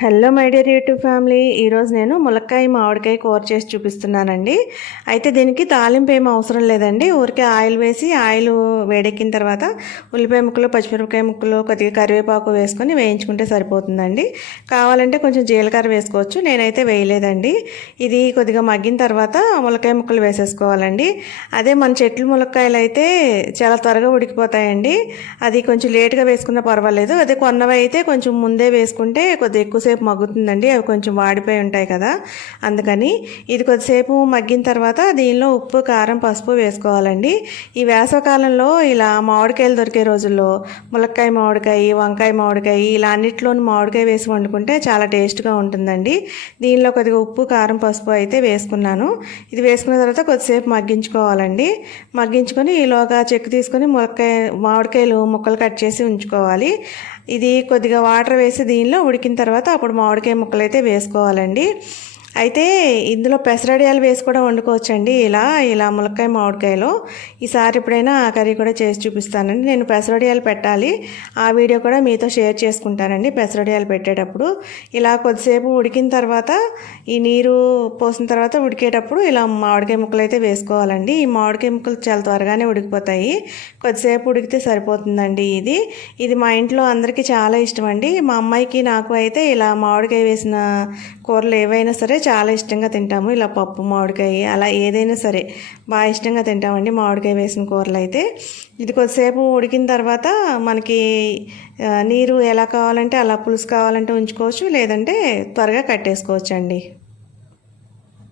Hello my dear YouTube family ఈరోజు నేను ములక్కాయ మామిడికాయ కూర చేసి చూపిస్తున్నానండి. అయితే దీనికి తాలింపు ఏం అవసరం లేదండి. ఊరికే ఆయిల్ వేసి ఆయిల్ వేడెక్కిన తర్వాత ఉల్లిపాయ ముక్కలు పచ్చిమిరపకాయ ముక్కలు కొద్దిగా కరివేపాకు వేసుకొని వేయించుకుంటే సరిపోతుందండి. కావాలంటే కొంచెం జీలకర్ర వేసుకోవచ్చు. నేనైతే వేయలేదండి. ఇది కొద్దిగా మగ్గిన తర్వాత ములక్కాయ ముక్కలు వేసేసుకోవాలండి. అదే మన చెట్లు ములక్కాయలు అయితే చాలా త్వరగా ఉడికిపోతాయండి. అది కొంచెం లేట్గా వేసుకున్నా పర్వాలేదు. అదే కొన్నవి అయితే కొంచెం ముందే వేసుకుంటే కొద్దిగా ఎక్కువ ఎక్కువసేపు మగ్గుతుందండి అవి కొంచెం వాడిపోయి ఉంటాయి కదా. అందుకని ఇది కొద్దిసేపు మగ్గిన తర్వాత దీనిలో ఉప్పు కారం పసుపు వేసుకోవాలండి. ఈ వేసవకాలంలో ఇలా మామిడికాయలు దొరికే రోజుల్లో ములక్కాయ మామిడికాయ వంకాయ మామిడికాయ ఇలా అన్నిట్లోని మామిడికాయ వేసి వండుకుంటే చాలా టేస్ట్గా ఉంటుందండి. దీనిలో కొద్దిగా ఉప్పు కారం పసుపు అయితే వేసుకున్నాను. ఇది వేసుకున్న తర్వాత కొద్దిసేపు మగ్గించుకోవాలండి. మగ్గించుకొని ఈలోగా చెక్కు తీసుకొని ములక్కాయ మామిడికాయలు ముక్కలు కట్ చేసి ఉంచుకోవాలి. ఇది కొద్దిగా వాటర్ వేసి దీనిలో ఉడికిన తర్వాత అప్పుడు మామిడికాయ ముక్కలు అయితే వేసుకోవాలండి. అయితే ఇందులో పెసరడియాలు వేసి కూడా వండుకోవచ్చండి. ఇలా ఇలా ములక్కాయ మామిడికాయలో. ఈసారి ఎప్పుడైనా ఆ కర్రీ కూడా చేసి చూపిస్తానండి. నేను పెసరడియాలు పెట్టాలి. ఆ వీడియో కూడా మీతో షేర్ చేసుకుంటానండి పెసరడియాలు పెట్టేటప్పుడు. ఇలా కొద్దిసేపు ఉడికిన తర్వాత ఈ నీరు పోసిన తర్వాత ఉడికేటప్పుడు ఇలా మామిడికాయ ముక్కలు అయితే వేసుకోవాలండి. ఈ మామిడికాయ ముక్కలు చాలా త్వరగానే ఉడికిపోతాయి. కొద్దిసేపు ఉడికితే సరిపోతుందండి ఇది. ఇది మా ఇంట్లో అందరికీ చాలా ఇష్టం అండి మా అమ్మాయికి నాకు అయితే ఇలా మామిడికాయ వేసిన కూరలు ఏవైనా సరే చాలా ఇష్టంగా తింటాము. ఇలా పప్పు మామిడికాయ అలా ఏదైనా సరే బాగా ఇష్టంగా తింటామండి. మామిడికాయ వేసిన కూరలు అయితే. ఇది కొద్దిసేపు ఉడికిన తర్వాత మనకి నీరు ఎలా కావాలంటే అలా పులుసు కావాలంటే ఉంచుకోవచ్చు. లేదంటే త్వరగా కట్టేసుకోవచ్చు అండి